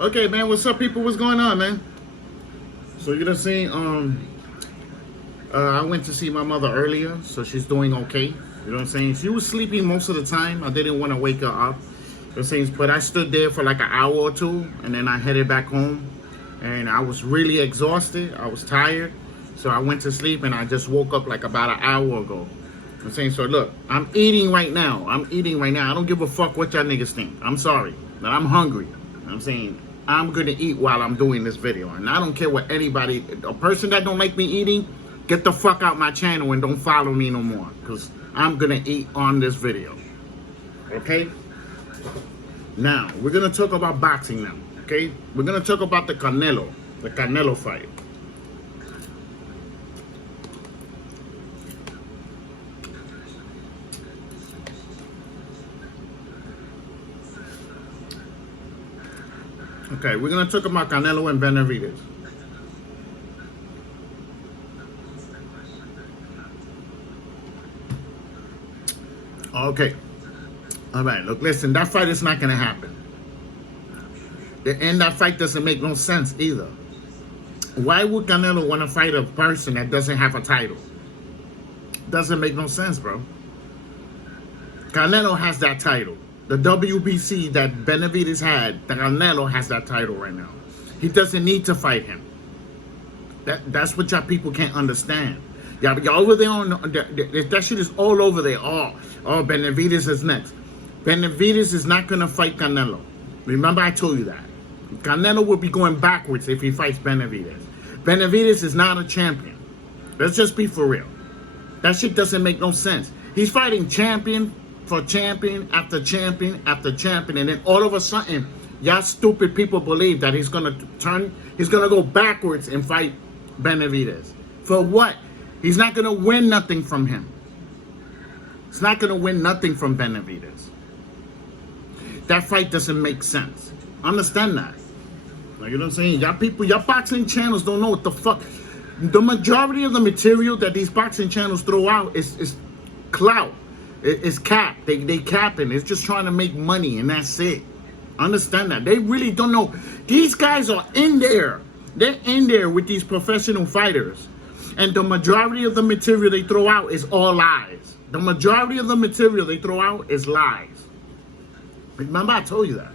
Okay, man, what's up, people? What's going on, man? So you done seen, I went to see my mother earlier, so she's doing okay. You know what I'm saying? She was sleeping most of the time. I didn't want to wake her up. You know what I'm saying? But I stood there for like an hour or two, and then I headed back home. And I was really exhausted. I was tired. So I went to sleep, and I just woke up like about an hour ago. You know what I'm saying? So look, I'm eating right now. I don't give a fuck what y'all niggas think. I'm sorry, but I'm hungry. You know what I'm saying? I'm gonna eat while I'm doing this video, and I don't care what anybody, a person that don't like me eating, get the fuck out my channel and don't follow me no more, because I'm gonna eat on this video. Okay? Now, we're gonna talk about boxing now, okay? We're gonna talk about the Canelo fight. Okay, we're gonna talk about Canelo and Benavidez. Okay. All right, look, listen, that fight is not gonna happen. And that fight doesn't make no sense either. Why would Canelo want to fight a person that doesn't have a title? Doesn't make no sense, bro. Canelo has that title. The WBC that Benavidez had, Canelo has that title right now. He doesn't need to fight him. That's what y'all people can't understand. Y'all over there on that shit is all over there. Oh, Benavidez is next. Benavidez is not gonna fight Canelo. Remember, I told you that. Canelo will be going backwards if he fights Benavidez. Benavidez is not a champion. Let's just be for real. That shit doesn't make no sense. He's fighting champion for champion after champion after champion, and then all of a sudden, y'all stupid people believe that he's gonna go backwards and fight Benavidez. For what? He's not gonna win nothing from him. He's not gonna win nothing from Benavidez. That fight doesn't make sense. Understand that. Like, you know what I'm saying? Y'all people, y'all boxing channels don't know what the fuck. The majority of the material that these boxing channels throw out is clout. It's cap. They capping. It's just trying to make money, and that's it. Understand that. They really don't know. These guys are in there. They're in there with these professional fighters. And the majority of the material they throw out is all lies. The majority of the material they throw out is lies. Remember, I told you that.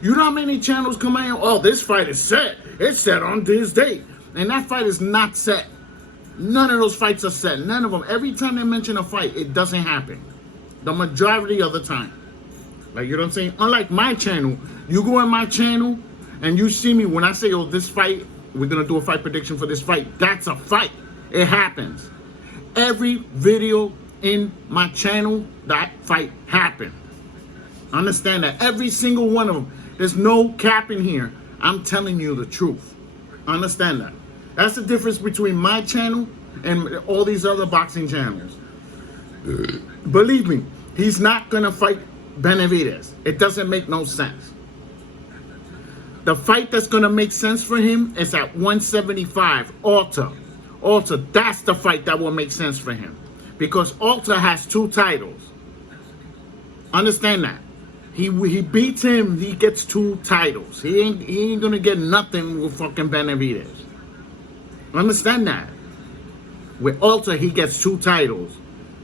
You know how many channels come out? Oh, this fight is set. It's set on this date. And that fight is not set. None of those fights are set. None of them. Every time they mention a fight, it doesn't happen. The majority of the time. Like, you know what I'm saying? Unlike my channel, you go in my channel and you see me when I say, oh, this fight, we're going to do a fight prediction for this fight. That's a fight. It happens. Every video in my channel, that fight happened. Understand that. Every single one of them. There's no cap in here. I'm telling you the truth. Understand that. That's the difference between my channel and all these other boxing channels. Believe me, he's not going to fight Benavidez. It doesn't make no sense. The fight that's going to make sense for him is at 175, Alter. Alter, that's the fight that will make sense for him. Because Alter has 2 titles. Understand that. He beats him, he gets 2 titles. He ain't gonna get nothing with fucking Benavidez. Understand that. With Alter, he gets 2 titles.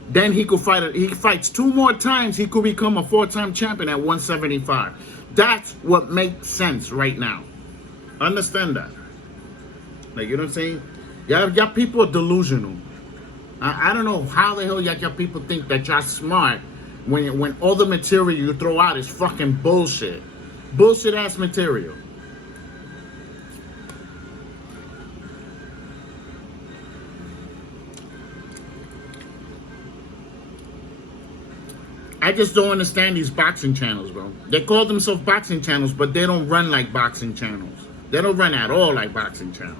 Then he could fight. He fights 2 more times. He could become a 4-time champion at 175. That's what makes sense right now. Understand that. Like, you know what I'm saying? Y'all people are delusional. I don't know how the hell y'all people think that y'all smart when all the material you throw out is fucking bullshit. Bullshit ass material. I just don't understand these boxing channels, bro. They call themselves boxing channels, but they don't run like boxing channels. They don't run at all like boxing channels.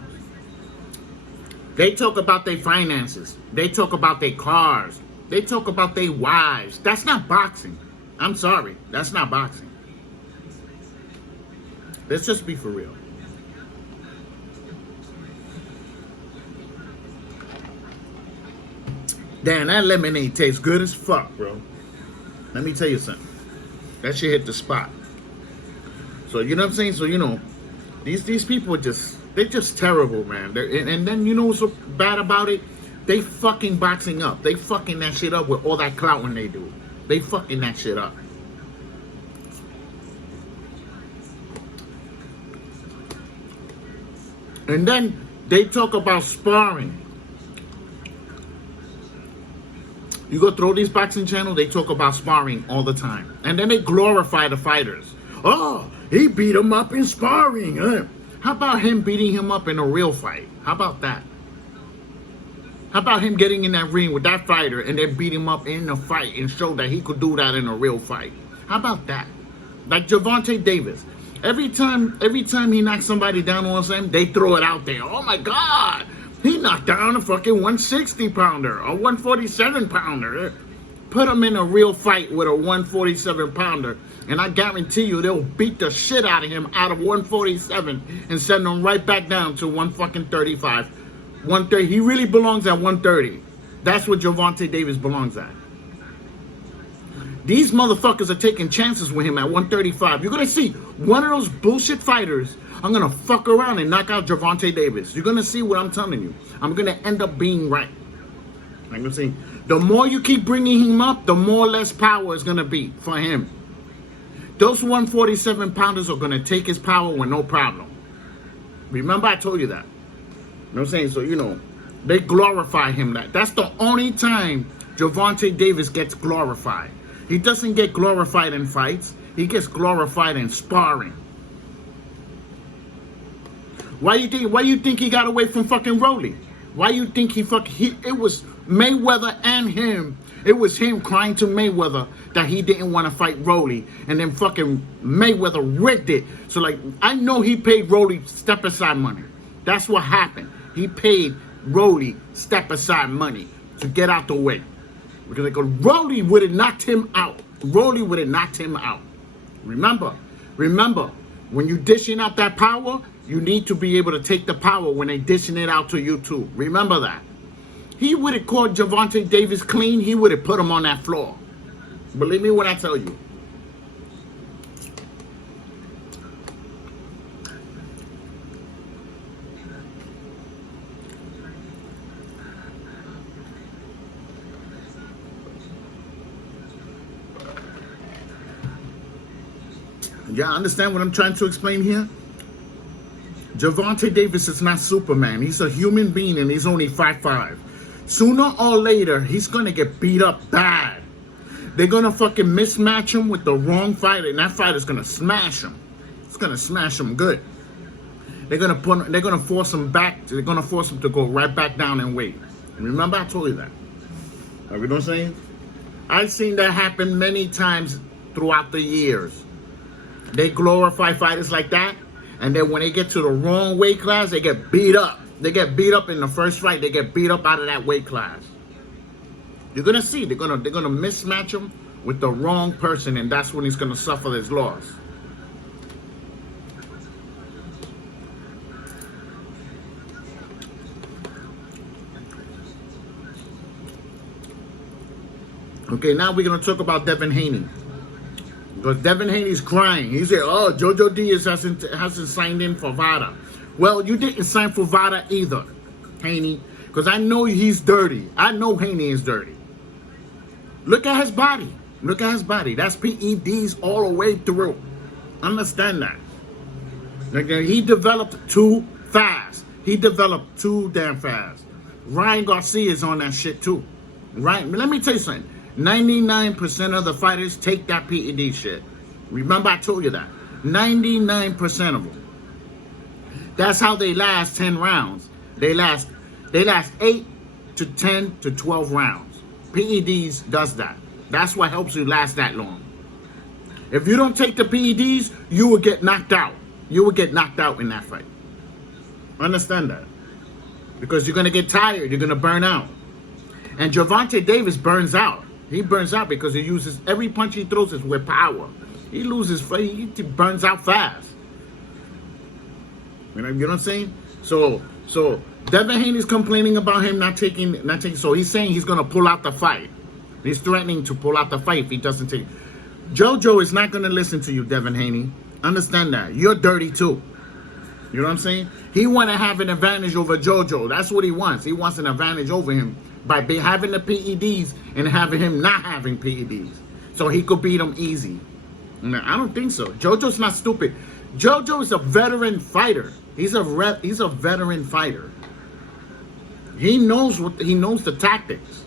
They talk about their finances. They talk about their cars. They talk about their wives. That's not boxing. I'm sorry. That's not boxing. Let's just be for real. Damn, that lemonade tastes good as fuck, bro. Let me tell you something. That shit hit the spot. So you know what I'm saying? So you know, these people they're just terrible, man. And then you know what's so bad about it? They fucking boxing up. They fucking that shit up with all that clout when they do. They fucking that shit up. And then they talk about sparring. You go through these boxing channels, they talk about sparring all the time. And then they glorify the fighters. Oh, he beat him up in sparring. How about him beating him up in a real fight? How about that? How about him getting in that ring with that fighter and then beat him up in a fight and show that he could do that in a real fight? How about that? Like Gervonta Davis. Every time he knocks somebody down on something, they throw it out there. Oh my God, he knocked down a fucking 160 pounder, a 147 pounder. Put him in a real fight with a 147 pounder, and I guarantee you they'll beat the shit out of him out of 147 and send him right back down to 135. 130. He really belongs at 130. That's what Gervonta Davis belongs at. These motherfuckers are taking chances with him at 135. You're gonna see one of those bullshit fighters. I'm gonna fuck around and knock out Gervonta Davis. You're gonna see what I'm telling you. I'm gonna end up being right. I'm gonna see. The more you keep bringing him up, the more less power is gonna be for him. Those 147 pounders are gonna take his power with no problem. Remember, I told you that. You know what I'm saying? So, you know, they glorify him. That's the only time Gervonta Davis gets glorified. He doesn't get glorified in fights. He gets glorified in sparring. Why you think he got away from fucking Rolly? Why you think it was Mayweather and him. It was him crying to Mayweather that he didn't want to fight Rolly, and then fucking Mayweather rigged it. So like, I know he paid Rolly step aside money. That's what happened. He paid Rolly step aside money to get out the way. Because like, Rolly would have knocked him out. Rolly would have knocked him out. Remember, when you dishing out that power, you need to be able to take the power when they dishing it out to you too. Remember that. He would have caught Gervonta Davis clean. He would have put him on that floor. Believe me when I tell you. Y'all understand what I'm trying to explain here? Gervonta Davis is not Superman. He's a human being and he's only 5'5". Sooner or later, he's going to get beat up bad. They're going to fucking mismatch him with the wrong fighter, and that fighter's going to smash him. It's going to smash him good. They're going to force him back. They're going to force him to go right back down in weight. Remember, I told you that. You know what I'm saying? I've seen that happen many times throughout the years. They glorify fighters like that, and then when they get to the wrong weight class, they get beat up. They get beat up in the first fight. They get beat up out of that weight class. You're gonna see. They're gonna mismatch him with the wrong person, and that's when he's gonna suffer his loss. Okay, now we're gonna talk about Devin Haney. Because Devin Haney's crying. He said, oh, Jojo Diaz hasn't signed in for VADA. Well, you didn't sign for VADA either, Haney. Because I know he's dirty. I know Haney is dirty. Look at his body. Look at his body. That's PEDs all the way through. Understand that. Like, he developed too fast. He developed too damn fast. Ryan Garcia is on that shit too. Right? Let me tell you something. 99% of the fighters take that PED shit. Remember, I told you that. 99% of them. That's how they last 10 rounds. They last 8 to 10 to 12 rounds. PEDs does that. That's what helps you last that long. If you don't take the PEDs, you will get knocked out. You will get knocked out in that fight. Understand that? Because you're going to get tired. You're going to burn out. And Gervonta Davis burns out. He burns out because he uses every punch he throws is with power. He burns out fast. You know what I'm saying? So Devin Haney's complaining about him not taking. So he's saying he's gonna pull out the fight. He's threatening to pull out the fight if he doesn't take. JoJo is not gonna listen to you, Devin Haney. Understand that. You're dirty too. You know what I'm saying? He want to have an advantage over JoJo. That's what he wants. He wants an advantage over him by having the PEDs and having him not having PEDs. So he could beat him easy. No, I don't think so. JoJo's not stupid. JoJo is a veteran fighter. He's a veteran fighter. He knows the tactics.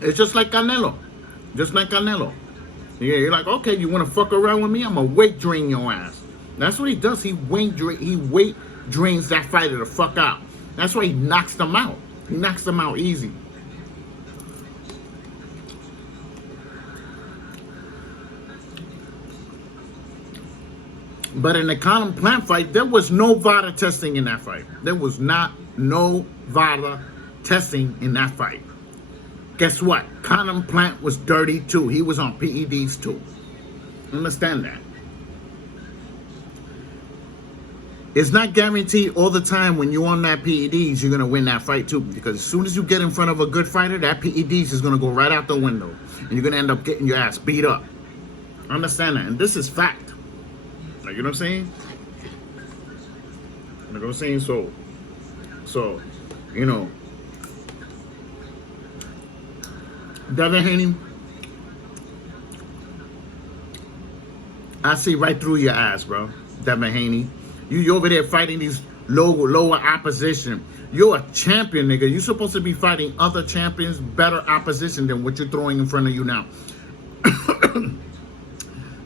It's just like Canelo. Just like Canelo. Yeah, you're like, okay, you want to fuck around with me? I'm going to weight drain your ass. That's what he does. He weight drains that fighter the fuck out. That's why he knocks them out. He knocks them out easy. But in the Conor Plant fight, there was no VADA testing in that fight. There was no VADA testing in that fight. Guess what? Conor Plant was dirty too. He was on PEDs too. Understand that. It's not guaranteed all the time when you're on that PEDs, you're going to win that fight too. Because as soon as you get in front of a good fighter, that PEDs is going to go right out the window. And you're going to end up getting your ass beat up. Understand that. And this is fact. Like, you know what I'm saying? You know what I'm saying? So, you know, Devin Haney, I see right through your ass, bro. Devin Haney. You over there fighting these lower opposition. You're a champion, nigga. You're supposed to be fighting other champions, better opposition than what you're throwing in front of you now.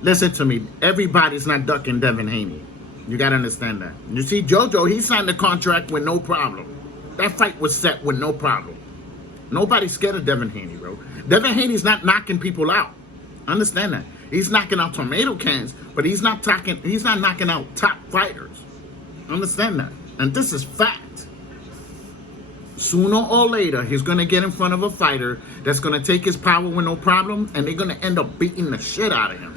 Listen to me. Everybody's not ducking Devin Haney. You got to understand that. You see, JoJo, he signed the contract with no problem. That fight was set with no problem. Nobody's scared of Devin Haney, bro. Devin Haney's not knocking people out. Understand that. He's knocking out tomato cans, but he's not knocking out top fighters. Understand that. And this is fact. Sooner or later, he's going to get in front of a fighter that's going to take his power with no problem, and they're going to end up beating the shit out of him.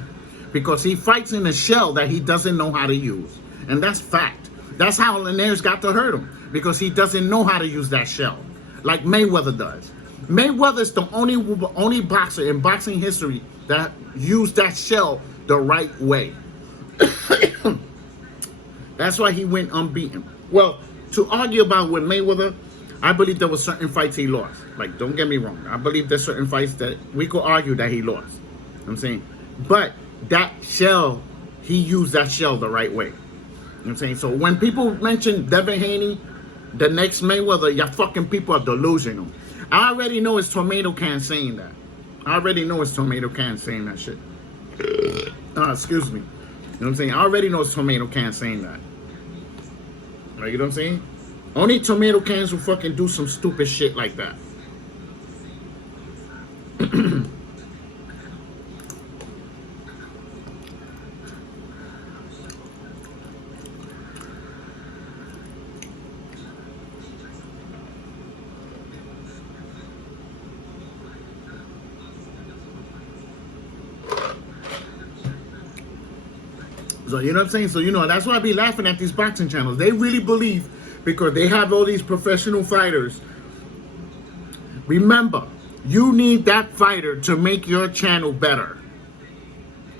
Because he fights in a shell that he doesn't know how to use. And that's fact. That's how Linares got to hurt him. Because he doesn't know how to use that shell. Like Mayweather does. Mayweather is the only boxer in boxing history that used that shell the right way. That's why he went unbeaten. Well, to argue about with Mayweather, I believe there were certain fights he lost. Like, don't get me wrong. I believe there's certain fights that we could argue that he lost. You know what I'm saying? But that shell, he used that shell the right way. You know what I'm saying? So when people mention Devin Haney, the next Mayweather, y'all fucking people are delusional. I already know it's tomato can saying that. I already know it's tomato can saying that shit. Excuse me. You know what I'm saying? I already know it's tomato can saying that. Like, you know what I'm saying? Only tomato cans will fucking do some stupid shit like that. So, you know what I'm saying? So, you know, that's why I be laughing at these boxing channels. They really believe, because they have all these professional fighters. Remember, you need that fighter to make your channel better.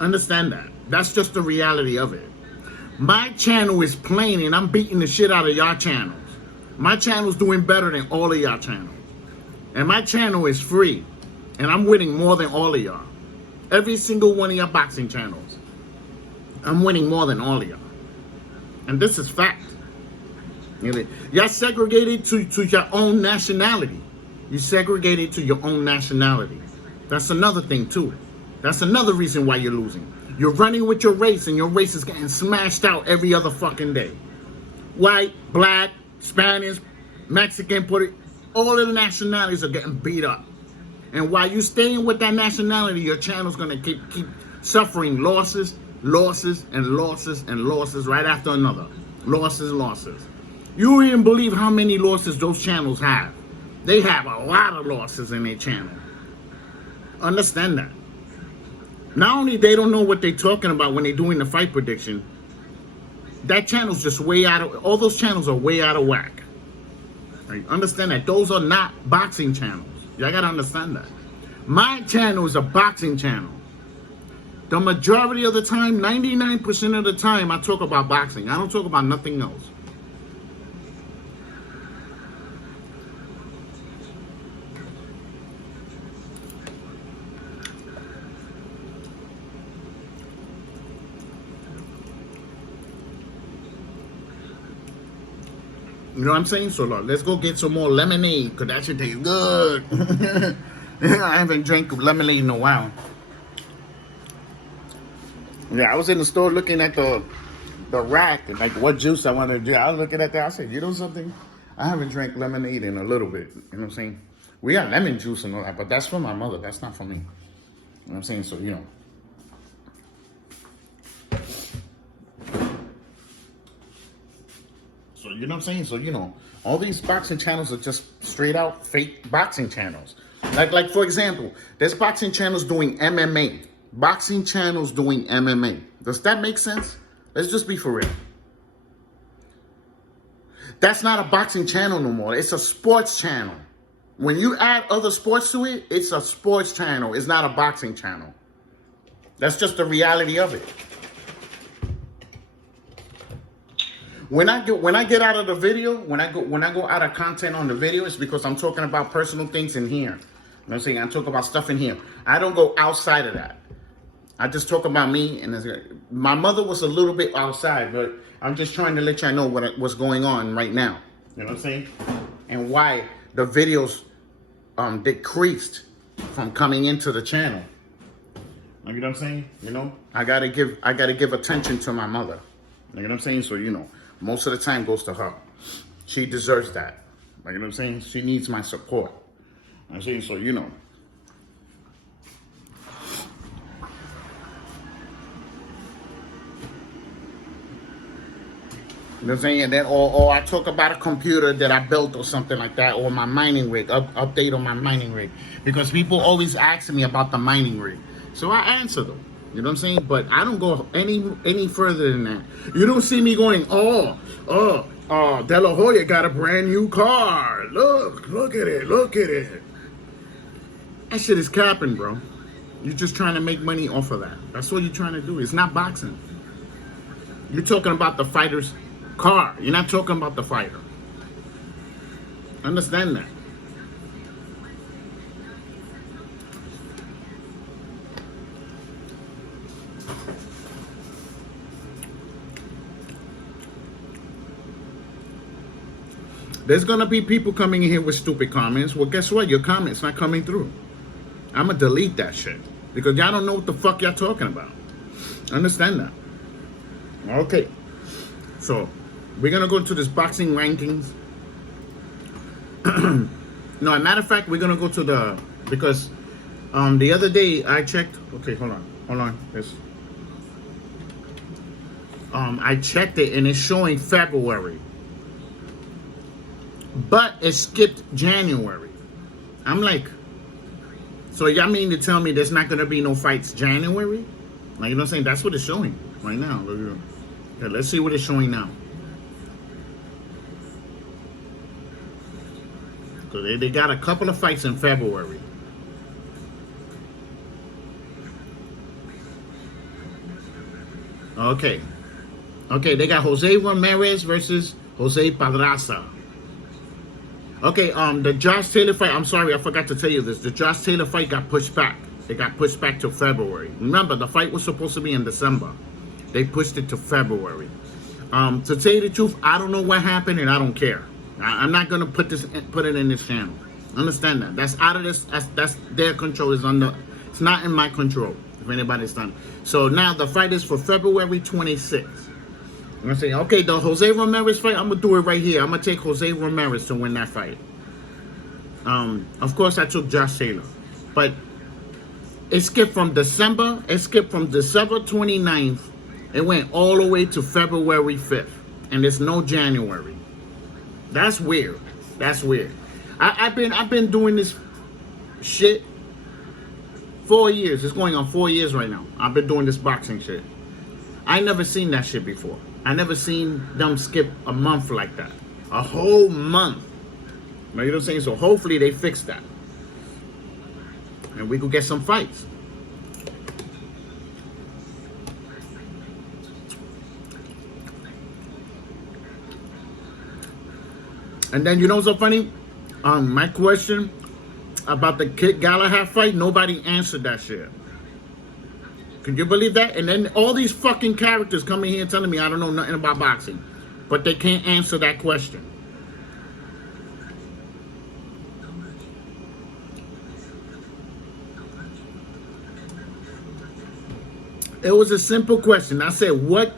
Understand that. That's just the reality of it. My channel is plain and I'm beating the shit out of y'all channels. My channel's doing better than all of y'all channels. And my channel is free. And I'm winning more than all of y'all. Every single one of y'all boxing channels. I'm winning more than all of y'all. And this is fact. Y'all segregated to your own nationality. You segregated to your own nationality. That's another thing too. That's another reason why you're losing. You're running with your race and your race is getting smashed out every other fucking day. White, black, Spanish, Mexican, Puerto Rican, all of the nationalities are getting beat up. And while you staying with that nationality, your channel's gonna keep suffering losses, losses, and losses, and losses right after another. Losses, losses. You don't even believe how many losses those channels have. They have a lot of losses in their channel. Understand that. Not only they don't know what they're talking about when they're doing the fight prediction, that channel's just way out of, all those channels are way out of whack. Right? Understand that those are not boxing channels. Y'all gotta understand that. My channel is a boxing channel. The majority of the time, 99% of the time, I talk about boxing. I don't talk about nothing else. You know what I'm saying? So let's go get some more lemonade, because that should taste good. I haven't drank lemonade in a while. Yeah, I was in the store looking at the rack and like what juice I wanted to drink. I was looking at that. I said, you know something? I haven't drank lemonade in a little bit. You know what I'm saying? We got lemon juice and all that, but that's for my mother. That's not for me. You know what I'm saying? So, you know. So, you know what I'm saying? So, you know, all these boxing channels are just straight out fake boxing channels. Like for example, there's boxing channels doing MMA. Boxing channels doing MMA. Does that make sense? Let's just be for real. That's not a boxing channel no more. It's a sports channel. When you add other sports to it, it's a sports channel. It's not a boxing channel. That's just the reality of it. When I get out of the video, when I go out of content on the video, it's because I'm talking about personal things in here. You know what I'm saying? I talk about stuff in here. I don't go outside of that. I just talk about me, and my mother was a little bit outside, but I'm just trying to let y'all know what's going on right now. You know what I'm saying? And why the videos decreased from coming into the channel. You know what I'm saying? You know, I gotta give attention to my mother. You know what I'm saying? So, you know, most of the time goes to her. She deserves that. You know what I'm saying? She needs my support. I'm saying, so, you know. You know what I'm saying? And then, or I talk about a computer that I built or something like that, or my mining rig, update on my mining rig. Because people always ask me about the mining rig. So I answer them. You know what I'm saying? But I don't go any further than that. You don't see me going, De La Hoya got a brand new car. Look at it, look at it. That shit is capping, bro. You're just trying to make money off of that. That's what you're trying to do. It's not boxing. You're talking about the fighter's car. You're not talking about the fighter. Understand that. There's gonna be people coming in here with stupid comments. Well, guess what? Your comment's not coming through. I'ma delete that shit because y'all don't know what the fuck y'all talking about. Understand that? Okay. So we're gonna go to this boxing rankings. No, as a matter of fact, we're gonna go to because the other day I checked. Okay, hold on. This. I checked it and it's showing February. But it skipped January. I'm like, so y'all mean to tell me there's not gonna be no fights January? Like, you know what I'm saying? That's what it's showing right now. Yeah, let's see what it's showing now. So they got a couple of fights in February. Okay, they got Jose Ramirez versus Jose Pedraza. Okay, the Josh Taylor fight, I'm sorry, I forgot to tell you this. The Josh Taylor fight got pushed back. It got pushed back to February. Remember, the fight was supposed to be in December. They pushed it to February. To tell you the truth, I don't know what happened and I don't care. I'm not gonna put it in this channel. Understand that. That's out of this, that's their control. It's not in my control, if anybody's done. So now the fight is for February 26th. I'm gonna say, okay, the Jose Ramirez fight, I'm gonna do it right here. I'm gonna take Jose Ramirez to win that fight. Of course, I took Josh Taylor, but it skipped from December. It skipped from December 29th. It went all the way to February 5th, and there's no January. That's weird. That's weird. I've been doing this shit 4 years. It's going on 4 years right now. I've been doing this boxing shit. I never seen that shit before. I never seen them skip a month like that. A whole month. You know what I'm saying? So hopefully they fix that. and we could get some fights. And then, you know what's so funny? My question about the Kid Galahad fight, nobody answered that shit. Can you believe that? And then all these fucking characters coming here telling me I don't know nothing about boxing, but they can't answer that question. It was a simple question. I said, what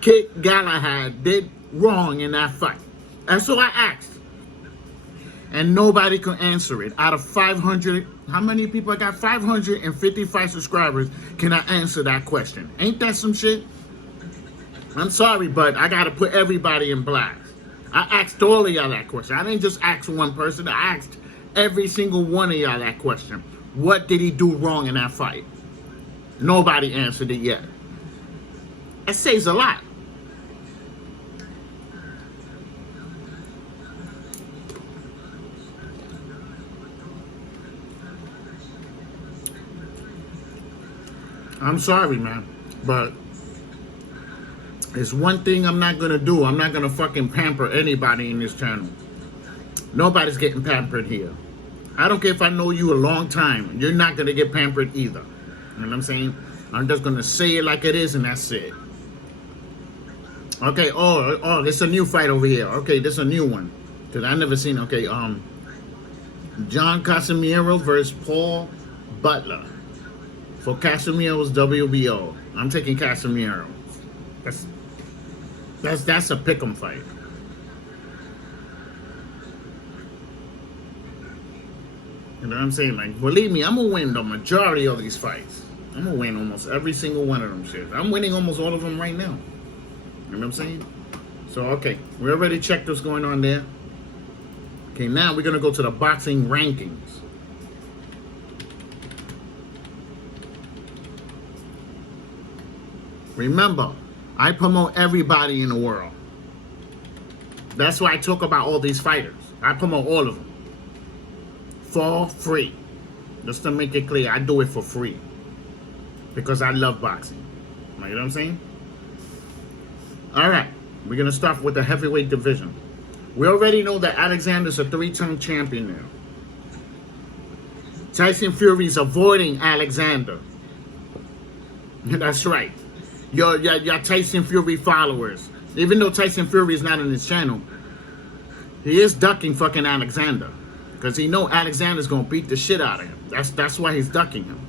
Kid Galahad did wrong in that fight? That's all I asked. And nobody could answer it. Out of 500, how many people? I got 555 subscribers. Can I answer that question? Ain't that some shit? I'm sorry, but I got to put everybody in blast. I asked all of y'all that question. I didn't just ask one person. I asked every single one of y'all that question. What did he do wrong in that fight? Nobody answered it yet. That says a lot. I'm sorry, man, but it's one thing I'm not gonna do. I'm not gonna fucking pamper anybody in this channel. Nobody's getting pampered here. I don't care if I know you a long time. You're not gonna get pampered either. You know what I'm saying? I'm just gonna say it like it is, and that's it. Okay. Oh, there's a new fight over here. Okay, there's a new one because I never seen. Okay, John Casimiro versus Paul Butler. For Casimiro's WBO. I'm taking Casimiro. That's a pick'em fight. You know what I'm saying? Like, believe me, I'm gonna win the majority of these fights. I'm gonna win almost every single one of them shit. I'm winning almost all of them right now. You know what I'm saying? So, okay, we already checked what's going on there. Okay, now we're gonna go to the boxing rankings. Remember, I promote everybody in the world. That's why I talk about all these fighters. I promote all of them. For free. Just to make it clear, I do it for free. Because I love boxing. You know what I'm saying? Alright, we're going to start with the heavyweight division. We already know that Alexander's a 3-time champion now. Tyson Fury's avoiding Alexander. That's right. Your Tyson Fury followers, even though Tyson Fury is not on his channel, he is ducking fucking Alexander because he know Alexander's gonna beat the shit out of him. That's why he's ducking him.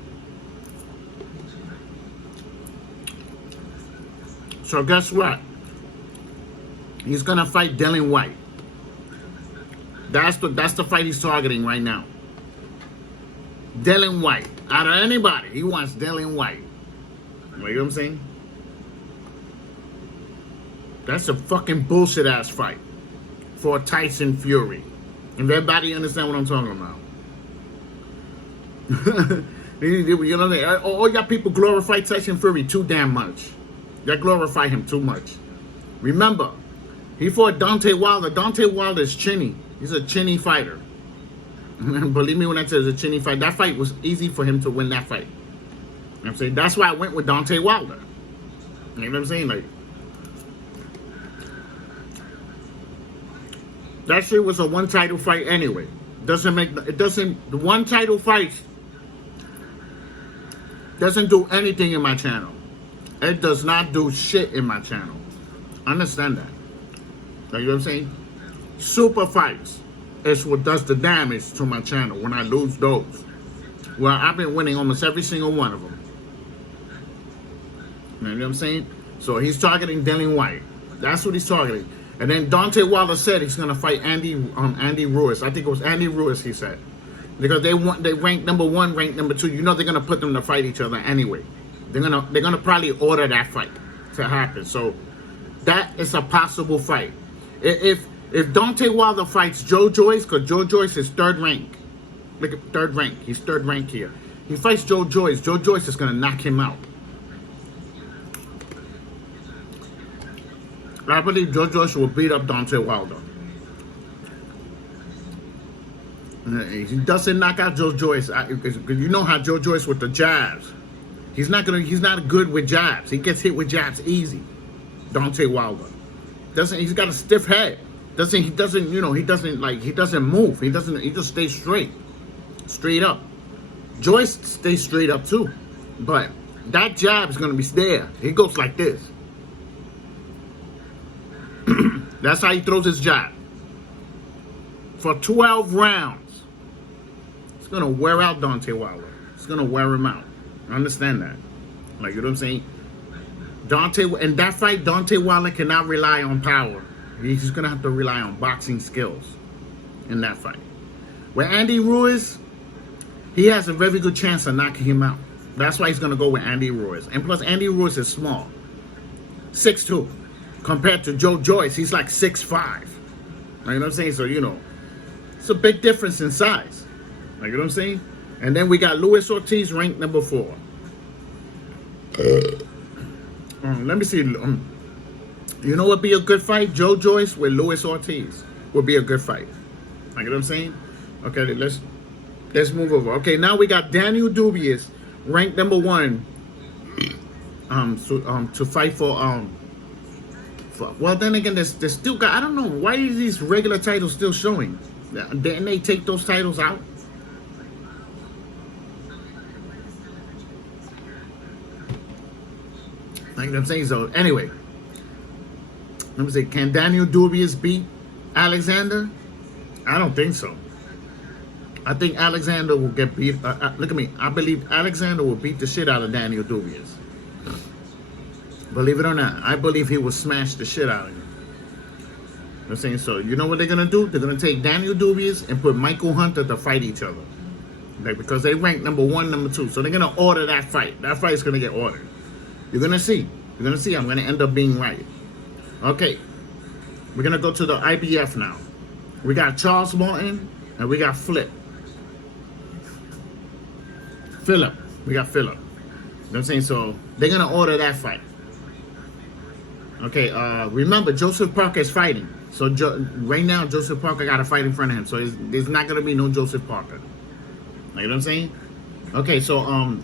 So guess what? He's gonna fight Dillian Whyte. That's the fight he's targeting right now. Dillian Whyte. Out of anybody, he wants Dillian Whyte. You know what I'm saying? That's a fucking bullshit ass fight for Tyson Fury. If everybody understand what I'm talking about. You know, all y'all people glorify Tyson Fury too damn much. Y'all glorify him too much. Remember, he fought Deontay Wilder. Deontay Wilder is chinny. He's a chinny fighter. Believe me when I say it's a chinny fight. That fight was easy for him to win that fight. You know what I'm saying? That's why I went with Deontay Wilder. You know what I'm saying? Like, that shit was a one title fight anyway. The one title fight doesn't do anything in my channel. It does not do shit in my channel. Understand that. You know what I'm saying? Super fights is what does the damage to my channel when I lose those. Well, I've been winning almost every single one of them. You know what I'm saying? So he's targeting Dillian Whyte. That's what he's targeting. And then Deontay Wilder said he's gonna fight Andy Ruiz. I think it was Andy Ruiz, he said, because they ranked number 1, ranked number 2. You know they're gonna put them to fight each other anyway. They're gonna probably order that fight to happen. So that is a possible fight. If Deontay Wilder fights Joe Joyce, because Joe Joyce is 3rd rank. Look at 3rd rank. He's 3rd rank here. He fights Joe Joyce. Joe Joyce is gonna knock him out. I believe Joe Joyce will beat up Deontay Wilder. He doesn't knock out Joe Joyce. Because you know how Joe Joyce with the jabs. He's not good with jabs. He gets hit with jabs easy. Deontay Wilder he's got a stiff head. He doesn't move. He just stays straight up. Joyce stays straight up too. But that jab is gonna be there. He goes like this. That's how he throws his jab. For 12 rounds. It's gonna wear out Deontay Wilder. It's gonna wear him out. I understand that. Like, you know what I'm saying? In that fight, Deontay Wilder cannot rely on power. He's gonna have to rely on boxing skills in that fight. With Andy Ruiz, he has a very good chance of knocking him out. That's why he's gonna go with Andy Ruiz. And plus, Andy Ruiz is small, 6'2", compared to Joe Joyce. He's like 6'5". Like, you know what I'm saying? So, you know, it's a big difference in size. Like, you know what I'm saying? And then we got Luis Ortiz, ranked number 4. Let me see. You know what would be a good fight? Joe Joyce with Luis Ortiz would be a good fight. Like, you know what I'm saying? Okay, let's move over. Okay, now we got Daniel Dubious, ranked number 1. To fight for well, then again, there's still got. I don't know why are these regular titles still showing. Didn't they take those titles out? Like I'm saying. So anyway, let me see. Can Daniel Dubious beat Alexander? I don't think so. I think Alexander will get beat. Look at me. I believe Alexander will beat the shit out of Daniel Dubious. Believe it or not, I believe he will smash the shit out of him. I'm saying. So you know what they're gonna do? They're gonna take Daniel Dubious and put Michael Hunter to fight each other, like, because they rank number 1, number 2. So they're gonna order that fight. That fight's gonna get ordered. You're gonna see. You're gonna see. I'm gonna end up being right. Okay, we're gonna go to the IBF now. We got Charles Martin and we got Philip. We got Philip. You know what I'm saying? So they're gonna order that fight. Okay. Remember, Joseph Parker is fighting. So right now, Joseph Parker got a fight in front of him. So there's not gonna be no Joseph Parker. You know what I'm saying? Okay, so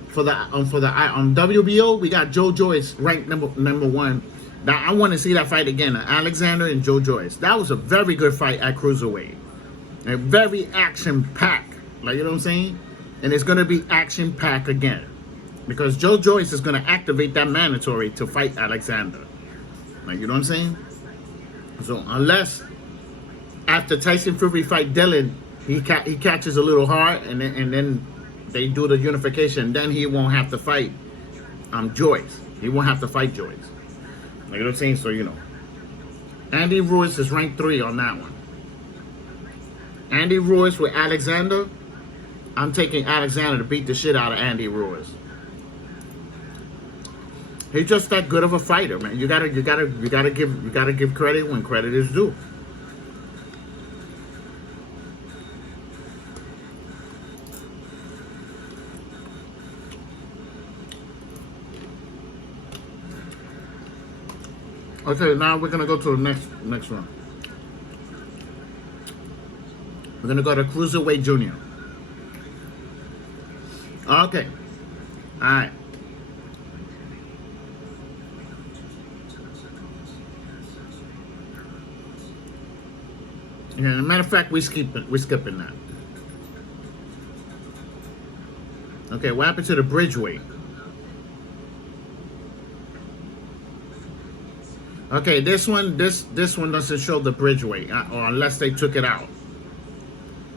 for the WBO, we got Joe Joyce ranked number 1. Now I want to see that fight again, Alexander and Joe Joyce. That was a very good fight at cruiserweight, a very action packed. Like, you know what I'm saying? And it's gonna be action packed again, because Joe Joyce is gonna activate that mandatory to fight Alexander. Like, you know what I'm saying? So unless after Tyson Fury fight Dylan, he catches a little hard, and then they do the unification, then he won't have to fight Joyce. He won't have to fight Joyce. Like, you know what I'm saying? So, you know, Andy Ruiz is ranked 3 on that one. Andy Ruiz with Alexander. I'm taking Alexander to beat the shit out of Andy Ruiz. He's just that good of a fighter, man. You gotta give credit when credit is due. Okay, now we're gonna go to the next one. We're gonna go to Cruiserweight Junior. Okay, all right. And as a matter of fact, we're skipping that. Okay, what happened to the bridgeweight? Okay, this one doesn't show the bridgeweight, or unless they took it out.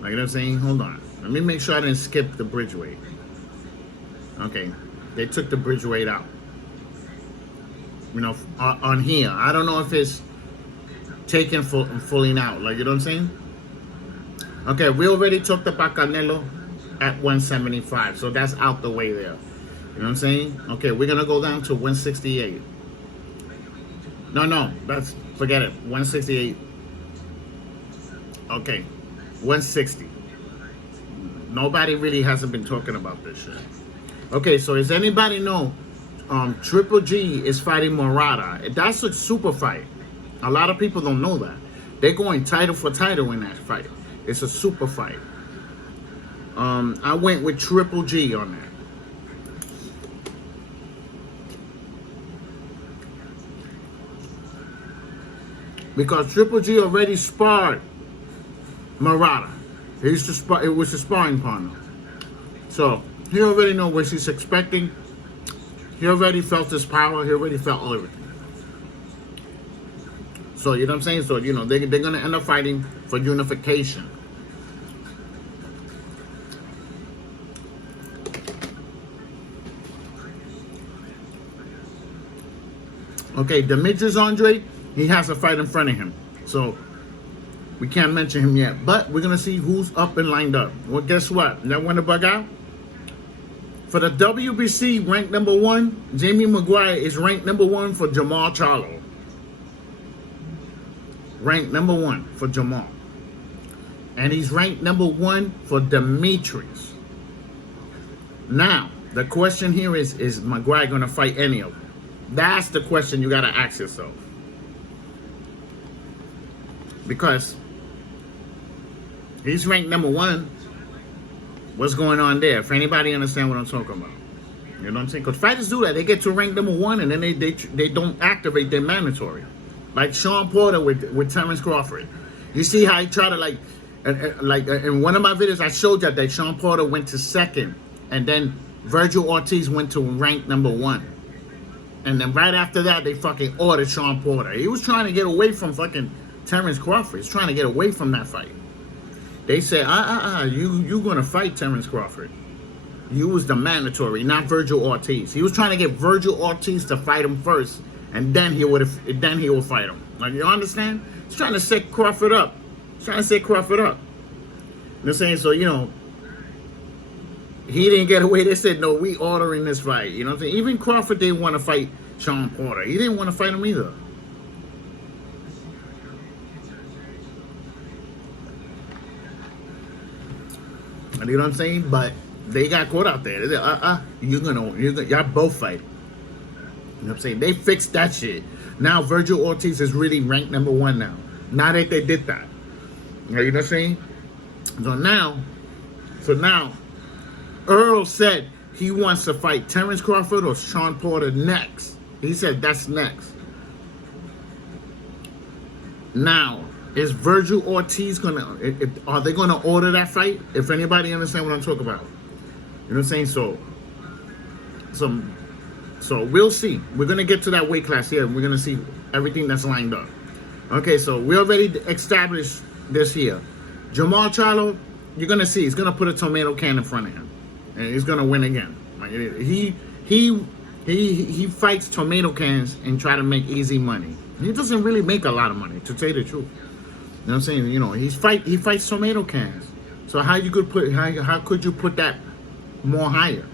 Like, you know what I'm saying? Hold on. Let me make sure I didn't skip the bridgeweight. Okay, they took the bridgeweight out. You know, on here. I don't know if it's taken fully out. Like, you know what I'm saying? Okay, we already talked about Canelo at 175, so that's out the way there. You know what I'm saying? Okay, we're gonna go down to 168. No, forget it. 168. Okay, 160. Nobody really hasn't been talking about this shit. Okay, so does anybody know Triple G is fighting Murata? That's a super fight. A lot of people don't know that. They're going title for title in that fight. It's a super fight. I went with Triple G on that. Because Triple G already sparred Murata. He used to spar, it was a sparring partner. So he already knows what he's expecting. He already felt his power. He already felt everything. So you know what I'm saying? So you know they're gonna end up fighting for unification. Okay, Demetrius Andre, he has a fight in front of him. So we can't mention him yet. But we're going to see who's up and lined up. Well, guess what? That one to bug out? For the WBC ranked number 1, Jamie Maguire is ranked number 1 for Jamal Charlo. Ranked number 1 for Jamal. And he's ranked number 1 for Demetrius. Now, the question here is Maguire going to fight any of them? That's the question you got to ask yourself. Because he's ranked number 1. What's going on there? If anybody understand what I'm talking about. You know what I'm saying? Because fighters do that. They get to rank number 1 and then they don't activate their mandatory. Like Sean Porter with Terrence Crawford. You see how he tried to like in one of my videos I showed you that Sean Porter went to 2nd. And then Virgil Ortiz went to rank number 1. And then right after that, they fucking ordered Sean Porter. He was trying to get away from fucking Terrence Crawford. He's trying to get away from that fight. They said, you gonna fight Terrence Crawford. You was the mandatory, not Virgil Ortiz. He was trying to get Virgil Ortiz to fight him first, and then he would fight him. Like, you understand? He's trying to set Crawford up. You know what I'm saying? So, you know, he didn't get away. They said, no, we ordering this fight. You know what I'm saying? Even Crawford didn't want to fight Sean Porter. He didn't want to fight him either. You know what I'm saying? But they got caught out there. They said, y'all both fight. You know what I'm saying? They fixed that shit. Now Virgil Ortiz is really ranked number 1 now. Now that they did that. You know what I'm saying? So now, Earl said he wants to fight Terrence Crawford or Sean Porter next. He said that's next. Now, is Virgil Ortiz are they gonna order that fight? If anybody understand what I'm talking about. You know what I'm saying? So we'll see. We're gonna get to that weight class here and we're gonna see everything that's lined up. Okay, so we already established this here. Jamal Charlo, you're gonna see he's gonna put a tomato can in front of him. And he's gonna win again. Like, he fights tomato cans and try to make easy money. He doesn't really make a lot of money, to tell you the truth. You know what I'm saying? You know, he fights tomato cans. So how could you put that more higher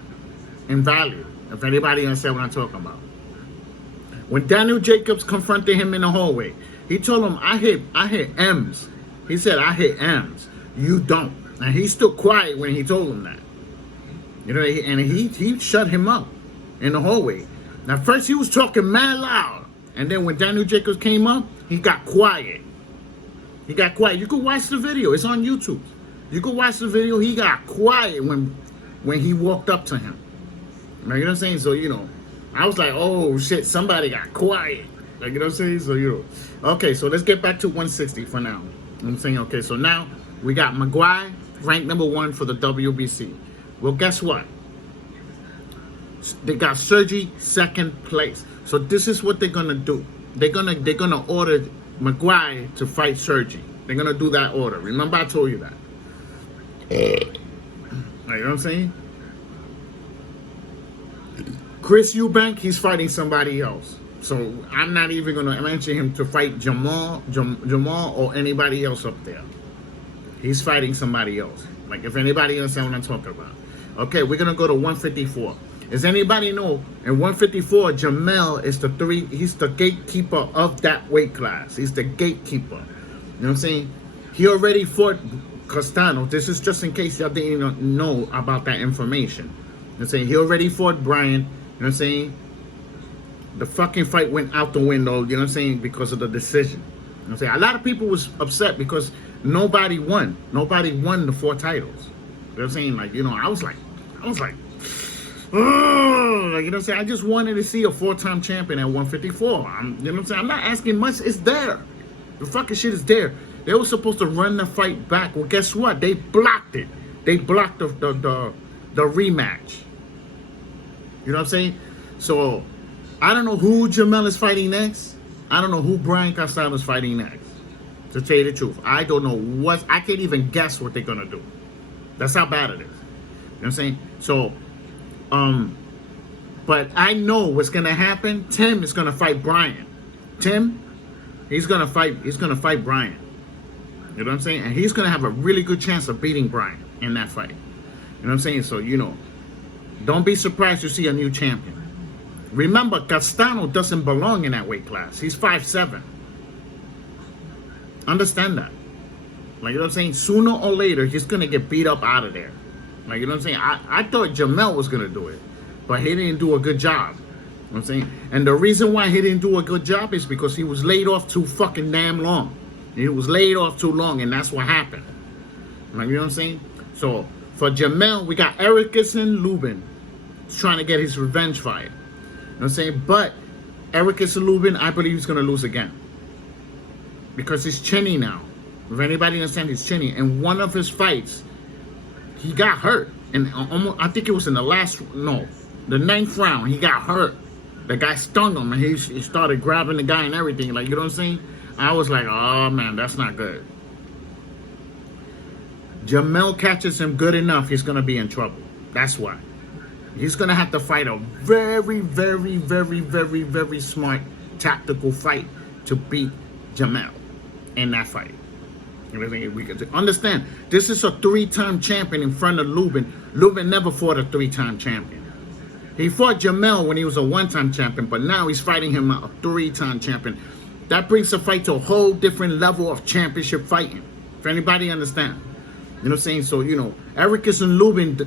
in value? If anybody understand what I'm talking about. When Daniel Jacobs confronted him in the hallway, he told him, I hit M's. He said, I hit M's. You don't. And he stood quiet when he told him that. You know, and he shut him up in the hallway. Now, first he was talking mad loud. And then when Daniel Jacobs came up, he got quiet. You could watch the video. It's on YouTube. You could watch the video. He got quiet when he walked up to him. You know what I'm saying? So, you know, I was like, oh, shit, somebody got quiet. Like, you know what I'm saying? So, you know. Okay, so let's get back to 160 for now. You know what I'm saying? Okay, so now we got Maguire, ranked number 1 for the WBC. Well, guess what? They got Sergi 2nd place. So this is what they're gonna do. They're gonna order Maguire to fight Sergi. They're gonna do that order. Remember I told you that. You know what I'm saying? Chris Eubank, he's fighting somebody else. So I'm not even gonna mention him to fight Jamal or anybody else up there. He's fighting somebody else. Like, if anybody understand what I'm talking about. Okay, we're gonna go to 154. Does anybody know in 154 Jamel is he's the gatekeeper of that weight class. He's the gatekeeper. You know what I'm saying? He already fought Castano. This is just in case y'all didn't know about that information. You know what I'm saying? He already fought Brian. You know what I'm saying? The fucking fight went out the window, you know what I'm saying, because of the decision. You know what I'm saying? A lot of people was upset because nobody won. Nobody won the 4 titles. You know what I'm saying? Like, you know, I was like, oh, like, you know what I'm saying? I just wanted to see a 4-time champion at 154. You know what I'm saying? I'm not asking much. It's there. The fucking shit is there. They were supposed to run the fight back. Well, guess what? They blocked it. They blocked the rematch. You know what I'm saying? So, I don't know who Jamel is fighting next. I don't know who Brian Castano is fighting next. To tell you the truth, I don't know what. I can't even guess what they're gonna do. That's how bad it is. You know what I'm saying? So, but I know what's gonna happen. Tim is gonna fight Brian. Tim, he's gonna fight Brian. You know what I'm saying? And he's gonna have a really good chance of beating Brian in that fight. You know what I'm saying? So, you know, don't be surprised to see a new champion. Remember, Castano doesn't belong in that weight class. He's 5'7". Understand that. Like, you know what I'm saying? Sooner or later, he's going to get beat up out of there. Like, you know what I'm saying? I thought Jamel was going to do it, but he didn't do a good job. You know what I'm saying? And the reason why he didn't do a good job is because he was laid off too fucking damn long. He was laid off too long, and that's what happened. Like, you know what I'm saying? So, for Jamel, we got Ericson Lubin. He's trying to get his revenge fight. You know what I'm saying? But Ericson Lubin, I believe he's going to lose again. Because he's chinny now. If anybody understands, he's chinny. And one of his fights, he got hurt. And almost, I think it was in the 9th round, he got hurt. The guy stung him, and he started grabbing the guy and everything. Like, you know what I'm saying? I was like, oh, man, that's not good. Jamel catches him good enough, he's going to be in trouble. That's why. He's going to have to fight a very, very, very, very, very smart tactical fight to beat Jamel in that fight. You know, we can understand, this is a 3-time champion in front of Lubin. Lubin never fought a 3-time champion. He fought Jamel when he was a 1-time champion, but now he's fighting him a 3-time champion. That brings the fight to a whole different level of championship fighting. If anybody understand. You know what I'm saying? So, you know, Ericson Lubin,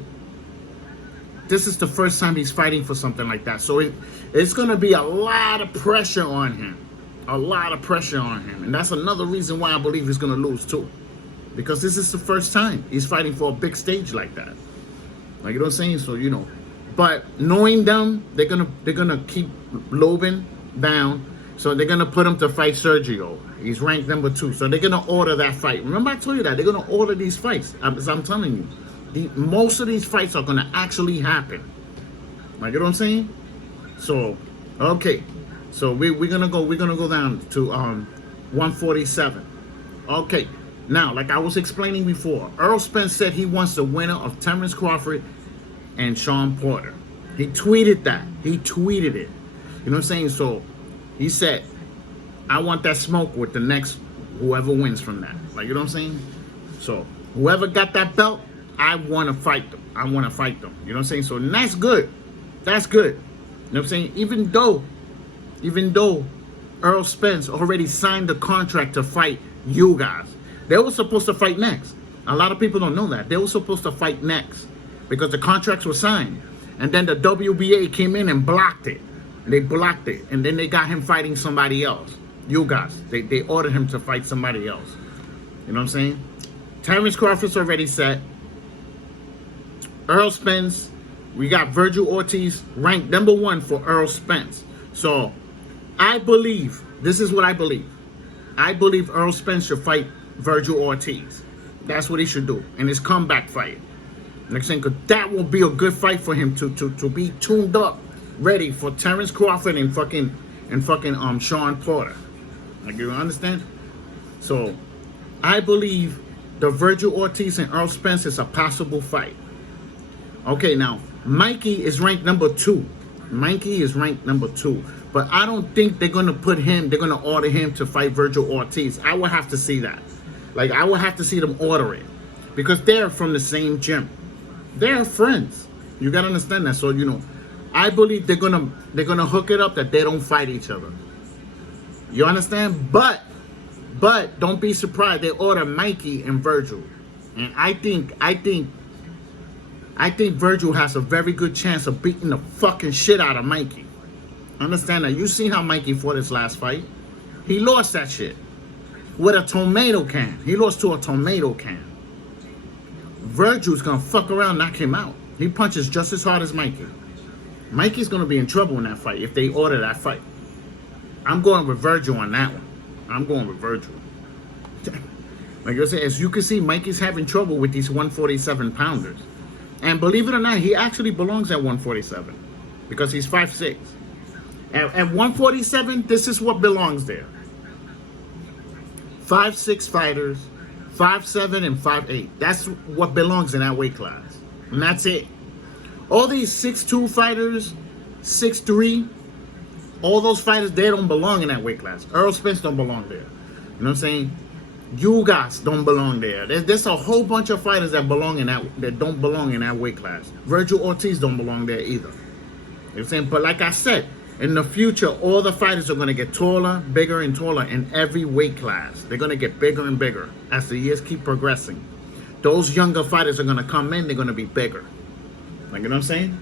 this is the first time he's fighting for something like that. So it's going to be a lot of pressure on him. A lot of pressure on him. And that's another reason why I believe he's going to lose too. Because this is the first time he's fighting for a big stage like that. Like, you know what I'm saying? So, you know. But knowing them, they're gonna keep Lubin down. So they're going to put him to fight Sergio. He's ranked number 2. So they're going to order that fight. Remember I told you that. They're going to order these fights. As I'm telling you. Most of these fights are going to actually happen. Like, you know what I'm saying? So, okay. So we're gonna go down to 147. Okay. Now, like I was explaining before, Earl Spence said he wants the winner of Terrence Crawford and Sean Porter. He tweeted that. He tweeted it. You know what I'm saying? So he said, I want that smoke with the next whoever wins from that. Like, you know what I'm saying? So whoever got that belt, I want to fight them. I want to fight them. You know what I'm saying? So and that's good. That's good. You know what I'm saying? Even though Earl Spence already signed the contract to fight you guys. They were supposed to fight next. A lot of people don't know that. They were supposed to fight next because the contracts were signed. And then the WBA came in and blocked it. They blocked it. And then they got him fighting somebody else. You guys. They ordered him to fight somebody else. You know what I'm saying? Terrence Crawford's already set. Earl Spence. We got Virgil Ortiz ranked number 1 for Earl Spence. So I believe, this is what I believe. I believe Earl Spence should fight Virgil Ortiz. That's what he should do in his comeback fight. Next thing, because that will be a good fight for him to be tuned up, ready for Terrence Crawford and fucking Sean Porter. Like, you understand? So I believe the Virgil Ortiz and Earl Spence is a possible fight. Okay, now Mikey is ranked number 2. Mikey is ranked number 2. But I don't think they're going to order him to fight Virgil Ortiz. I will have to see that. Like, I will have to see them order it. Because they're from the same gym. They're friends. You got to understand that. So, you know, I believe they're gonna hook it up that they don't fight each other. You understand? But don't be surprised. They order Mikey and Virgil. And I think Virgil has a very good chance of beating the fucking shit out of Mikey. Understand that? You seen how Mikey fought his last fight? He lost that shit with a tomato can. He lost to a tomato can. Virgil's gonna fuck around, knock him out. He punches just as hard as Mikey. Mikey's gonna be in trouble in that fight if they order that fight. I'm going with Virgil on that one. I'm going with Virgil. Like I said, as you can see, Mikey's having trouble with these 147 pounders. And believe it or not, he actually belongs at 147 because he's 5'6". At 147, this is what belongs there. 5'6" fighters, 5'7" and 5'8". That's what belongs in that weight class. And that's it. All these 6'2" fighters, 6'3", all those fighters, they don't belong in that weight class. Errol Spence don't belong there. You know what I'm saying? You guys don't belong there. There's a whole bunch of fighters that belong in that don't belong in that weight class. Virgil Ortiz don't belong there either. You know what I'm saying? But like I said, in the future, all the fighters are going to get taller, bigger, and taller in every weight class. They're going to get bigger and bigger as the years keep progressing. Those younger fighters are going to come in, they're going to be bigger. Like, you know what I'm saying?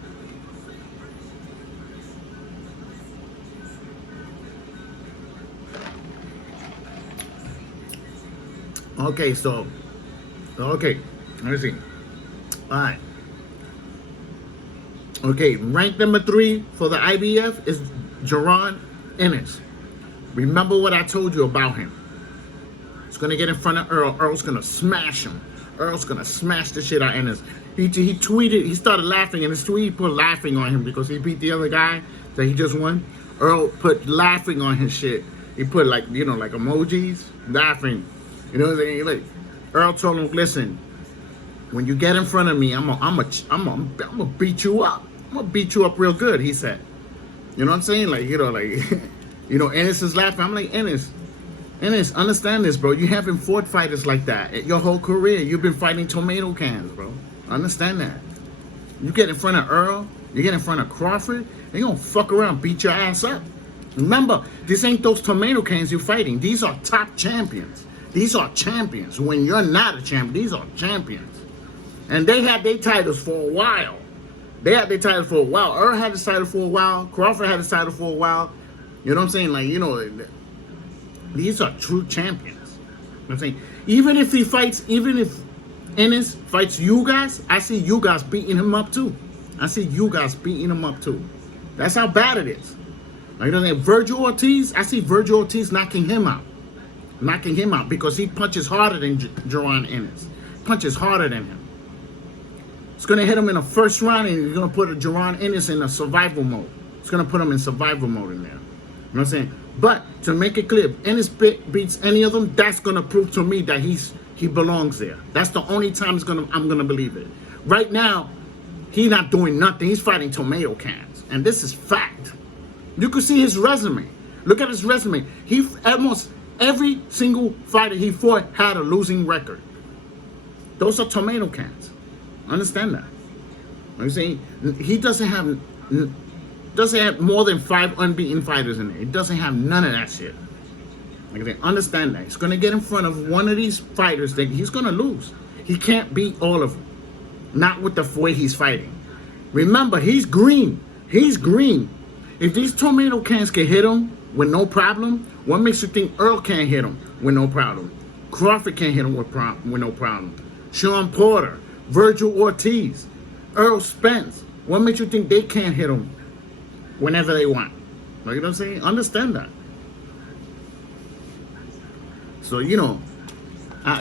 Okay, so, okay, let's see. All right. Okay, rank number 3 for the IBF is Jaron Ennis. Remember what I told you about him. He's going to get in front of Earl. Earl's going to smash him. Earl's going to smash the shit out of Ennis. He tweeted, he started laughing, and his tweet put laughing on him because he beat the other guy that he just won. Earl put laughing on his shit. He put like, you know, like emojis, laughing. You know what I'm saying? Like, Earl told him, listen, when you get in front of me, I'm gonna beat you up. I'm gonna beat you up real good, he said. You know what I'm saying? Like, you know, like, you know, Ennis is laughing. I'm like, Ennis, understand this, bro. You haven't fought fighters like that your whole career. You've been fighting tomato cans, bro. Understand that. You get in front of Earl, you get in front of Crawford, they gonna fuck around, beat your ass up. Remember, this ain't those tomato cans you're fighting. These are top champions. These are champions. When you're not a champion, these are champions. And they had their titles for a while. They had their title for a while. Earl had his title for a while. Crawford had his title for a while. You know what I'm saying? Like, you know, these are true champions. You know what I'm saying? Even if he fights, even if Ennis fights you guys, I see you guys beating him up too. I see you guys beating him up too. That's how bad it is. Like, you know what I'm saying? Virgil Ortiz, I see Virgil Ortiz knocking him out. Knocking him out because he punches harder than Jaron Ennis. Punches harder than him. It's going to hit him in the first round, and he's going to put a Jaron Ennis in a survival mode. It's going to put him in survival mode in there. You know what I'm saying? But to make it clear, if Ennis beats any of them, that's going to prove to me that he belongs there. That's the only time I'm going to believe it. Right now, he's not doing nothing. He's fighting tomato cans. And this is fact. You can see his resume. Look at his resume. He almost every single fighter he fought had a losing record. Those are tomato cans. Understand that. I'm saying he doesn't have more than 5 unbeaten fighters in there. He doesn't have none of that shit. Like I say, understand that. He's gonna get in front of one of these fighters that he's gonna lose. He can't beat all of them. Not with the way he's fighting. Remember, he's green. He's green. If these tomato cans can hit him with no problem, what makes you think Earl can't hit him with no problem? Crawford can't hit him with no problem. Sean Porter, Virgil Ortiz, Earl Spence. What makes you think they can't hit him whenever they want? Like, you know what I'm saying? Understand that. So, you know,